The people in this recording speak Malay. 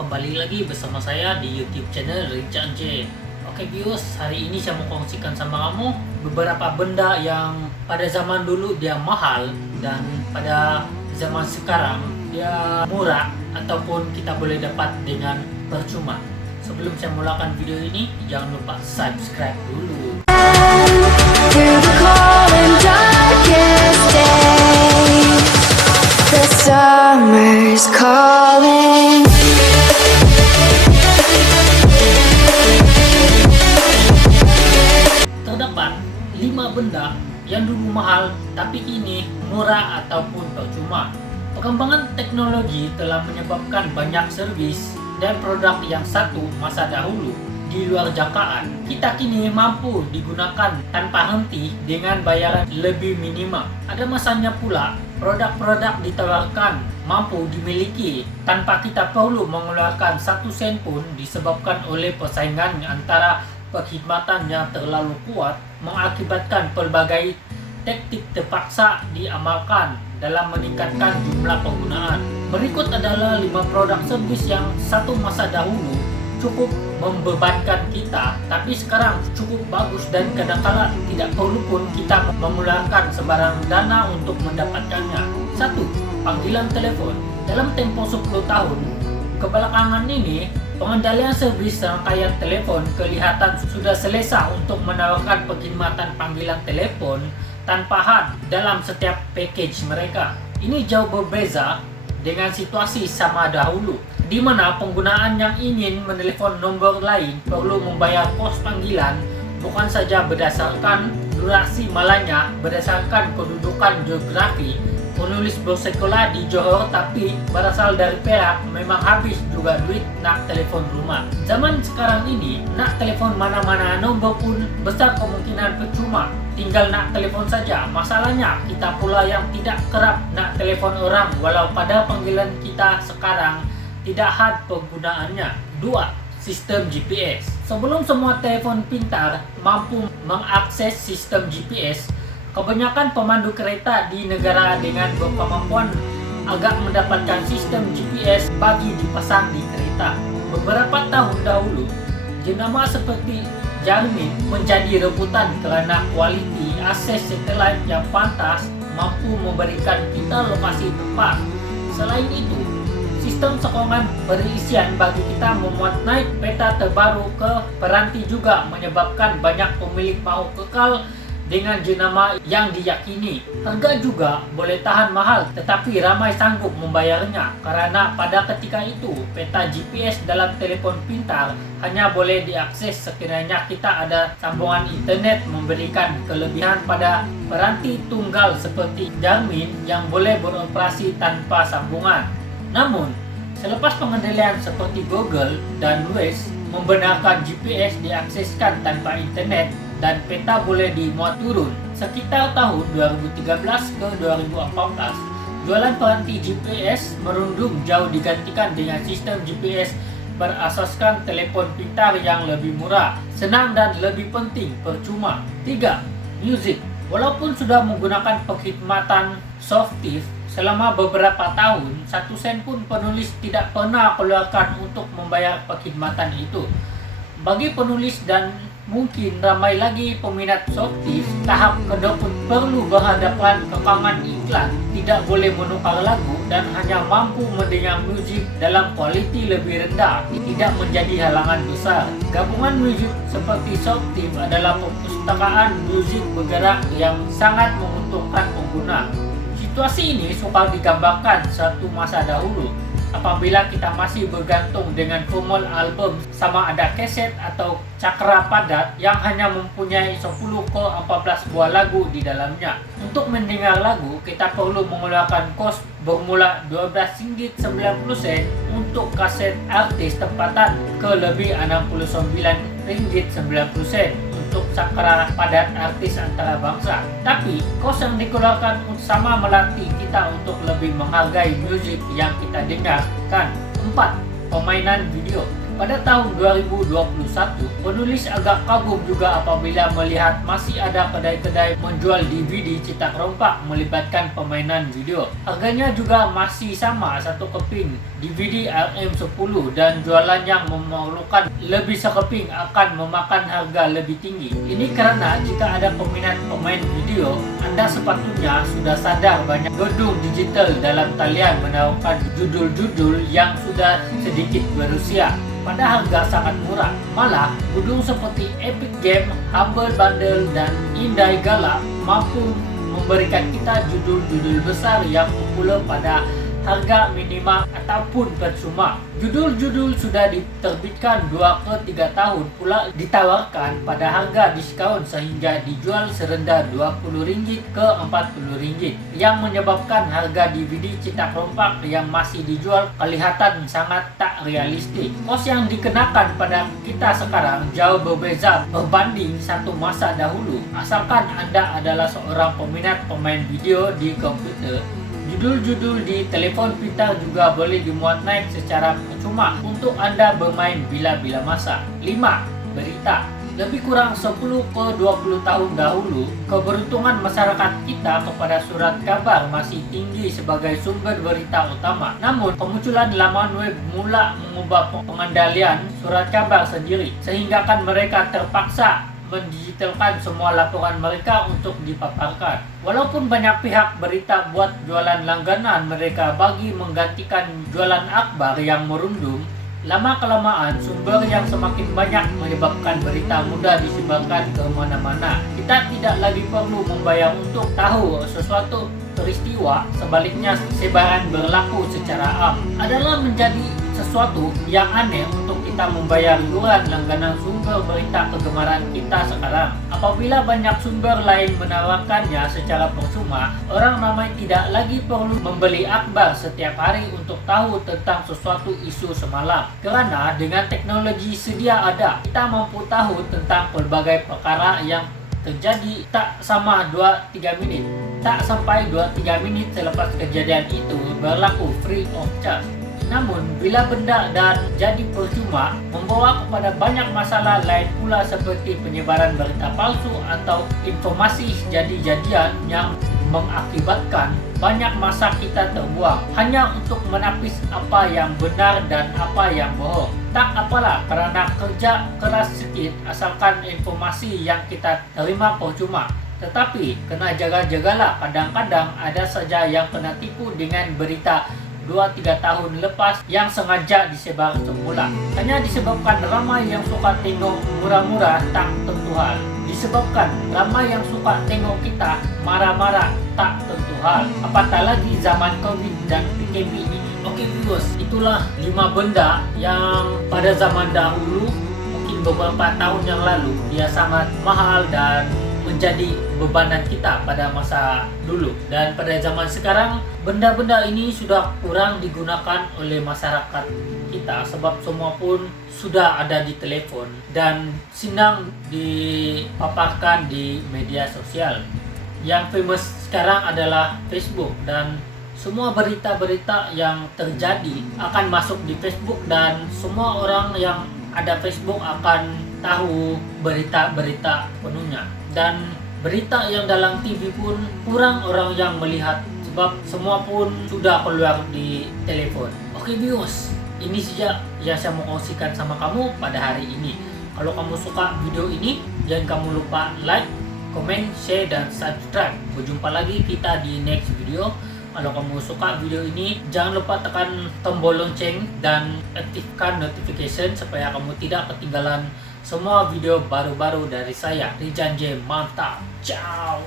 kembali lagi bersama saya di YouTube channel Richard J. Oke viewers, hari ini saya mau kongsikan sama kamu beberapa benda yang pada zaman dulu dia mahal dan pada zaman sekarang dia murah ataupun kita boleh dapat dengan percuma. Sebelum saya mulakan video ini, jangan lupa subscribe dulu. Through the cold and darkest days, the summer's calling. Terdapat 5 benda yang dulu mahal tapi kini murah ataupun percuma. Perkembangan teknologi telah menyebabkan banyak servis dan produk yang satu masa dahulu di luar jangkaan, kita kini mampu digunakan tanpa henti dengan bayaran lebih minimal. Ada masanya pula produk-produk ditawarkan mampu dimiliki tanpa kita perlu mengeluarkan 1 sen pun disebabkan oleh persaingan antara perkhidmatan yang terlalu kuat mengakibatkan pelbagai taktik terpaksa diamalkan dalam meningkatkan jumlah penggunaan. Berikut adalah 5 produk servis yang satu masa dahulu cukup membebankan kita, tapi sekarang cukup bagus dan kadangkala tidak perlu pun kita mengeluarkan sembarang dana untuk mendapatkannya. 1. Panggilan telepon. Dalam tempo 10 tahun kebelakangan ini, pengendalian servis rangkaian telepon kelihatan sudah selesa untuk menawarkan perkhidmatan panggilan telepon tanpa had dalam setiap package mereka. Ini jauh berbeza dengan situasi sama dahulu, di mana penggunaan yang ingin menelepon nomor lain perlu membayar kos panggilan bukan saja berdasarkan durasi, malahnya berdasarkan kedudukan geografi. Penulis bersekolah di Johor tapi berasal dari Perak memang habis juga duit nak telepon rumah. Zaman sekarang ini nak telepon mana-mana nombor pun besar kemungkinan percuma. Tinggal nak telepon saja. Masalahnya kita pula yang tidak kerap nak telepon orang walau pada panggilan kita sekarang tidak had penggunaannya. 2. Sistem GPS. Sebelum semua telepon pintar mampu mengakses sistem GPS, kebanyakan pemandu kereta di negara dengan berkemampuan agak mendapatkan sistem GPS bagi dipasang di kereta. Beberapa tahun dahulu, jenama seperti Garmin menjadi rebutan kerana kualiti akses satelit yang pantas mampu memberikan kita lokasi tepat. Selain itu, sistem sokongan perisian bagi kita memuat naik peta terbaru ke peranti juga menyebabkan banyak pemilik mahu kekal dengan jenama yang diyakini. Harga juga boleh tahan mahal tetapi ramai sanggup membayarnya karena pada ketika itu peta GPS dalam telepon pintar hanya boleh diakses sekiranya kita ada sambungan internet, memberikan kelebihan pada peranti tunggal seperti Garmin yang boleh beroperasi tanpa sambungan. Namun, selepas pengendalian seperti Google dan Waze membenarkan GPS diakseskan tanpa internet dan peta boleh dimuat turun. Sekitar tahun 2013 ke 2014, jualan peranti GPS merundung jauh digantikan dengan sistem GPS berasaskan telepon pintar yang lebih murah, senang dan lebih penting percuma. 3. Music. Walaupun sudah menggunakan perkhidmatan Softiff selama beberapa tahun, 1 sen pun penulis tidak pernah keluarkan untuk membayar perkhidmatan itu. Bagi penulis dan mungkin ramai lagi peminat Softiff, tahap kedua pun perlu berhadapan kekangan iklan, tidak boleh menukar lagu dan hanya mampu mendengar musik dalam kualiti lebih rendah tidak menjadi halangan besar. Gabungan musik seperti Softiff adalah perpustakaan musik bergerak yang sangat menguntungkan pengguna. Situasi ini sukar digambarkan suatu masa dahulu apabila kita masih bergantung dengan formal album sama ada kaset atau cakra padat yang hanya mempunyai 10 ke 14 buah lagu di dalamnya. Untuk mendengar lagu, kita perlu mengeluarkan kos bermula RM12.90 untuk kaset artis tempatan ke lebih RM69.90 untuk cakra padat artis antarabangsa. Tapi kos yang dikeluarkan sama melatih kita untuk lebih menghargai musik yang kita dengarkan. 4. Permainan video. Pada tahun 2021, penulis agak kagum juga apabila melihat masih ada kedai-kedai menjual DVD cetak rompak melibatkan permainan video. Harganya juga masih sama 1 keping DVD RM10 dan jualan yang memerlukan lebih sekeping akan memakan harga lebih tinggi. Ini karena jika ada peminat pemain video, Anda sepatutnya sudah sadar banyak gedung digital dalam talian menawarkan judul-judul yang sudah sedikit berusia pada harga sangat murah. Malah, gedung seperti Epic Game, Humble Bundle, dan Indie Gala mampu memberikan kita judul-judul besar yang populer pada harga minimal ataupun percuma. Judul-judul sudah diterbitkan 2 ke 3 tahun pula ditawarkan pada harga diskaun sehingga dijual serendah Rp20 ke Rp40 yang menyebabkan harga DVD cetak rompak yang masih dijual kelihatan sangat tak realistik. Kos yang dikenakan pada kita sekarang jauh berbeza berbanding satu masa dahulu. Asalkan Anda adalah seorang peminat pemain video di komputer, judul-judul di telepon pintar juga boleh dimuat naik secara percuma untuk Anda bermain bila-bila masa. 5. Berita. Lebih kurang 10 ke 20 tahun dahulu, keberuntungan masyarakat kita kepada surat kabar masih tinggi sebagai sumber berita utama. Namun, kemunculan laman web mula mengubah pengendalian surat kabar sendiri, sehingga kan mereka terpaksa mendigitalkan semua laporan mereka untuk dipaparkan. Walaupun banyak pihak berita buat jualan langganan mereka bagi menggantikan jualan akbar yang merundung, lama-kelamaan sumber yang semakin banyak menyebabkan berita mudah disebarkan ke mana-mana. Kita tidak lagi perlu membayar untuk tahu sesuatu peristiwa, sebaliknya sebaran berlaku secara am. Adalah menjadi sesuatu yang aneh untuk kita membayar iuran langganan sumber berita kegemaran kita sekarang. Apabila banyak sumber lain menawarkannya secara percuma, orang ramai tidak lagi perlu membeli akbar setiap hari untuk tahu tentang sesuatu isu semalam. Karena dengan teknologi sedia ada, kita mampu tahu tentang pelbagai perkara yang terjadi tak sama 2-3 menit. Tak sampai 2-3 menit selepas kejadian itu berlaku free of charge. Namun, bila benda dan jadi percuma, membawa kepada banyak masalah lain pula seperti penyebaran berita palsu atau informasi jadi-jadian yang mengakibatkan banyak masa kita terbuang hanya untuk menapis apa yang benar dan apa yang bohong. Tak apalah, karena kerja keras sedikit asalkan informasi yang kita terima percuma. Tetapi, kena jaga-jagalah, kadang-kadang ada saja yang kena tipu dengan berita 2-3 tahun lepas yang sengaja disebar semula. Hanya disebabkan ramai yang suka tengok murah-murah tak tentu hal. Disebabkan ramai yang suka tengok kita marah-marah tak tentu hal. Apatah lagi zaman COVID dan PKP ini. Oke viewers, itulah 5 benda yang pada zaman dahulu, mungkin beberapa tahun yang lalu, dia sangat mahal dan menjadi bebanan kita pada masa dulu. Dan pada zaman sekarang, benda-benda ini sudah kurang digunakan oleh masyarakat kita sebab semua pun sudah ada di telepon dan senang dipaparkan di media sosial. Yang famous sekarang adalah Facebook, dan semua berita-berita yang terjadi akan masuk di Facebook dan semua orang yang ada Facebook akan tahu berita-berita penuhnya. Dan berita yang dalam TV pun kurang orang yang melihat sebab semua pun sudah keluar di telepon. Oke viewers, ini saja yang saya mau kongsikan sama kamu pada hari ini. Kalau kamu suka video ini, jangan kamu lupa like, comment, share, dan subscribe. Berjumpa lagi kita di next video. Kalau kamu suka video ini, jangan lupa tekan tombol lonceng dan aktifkan notification supaya kamu tidak ketinggalan semua video baru-baru dari saya. Rizan J, mantap. Ciao.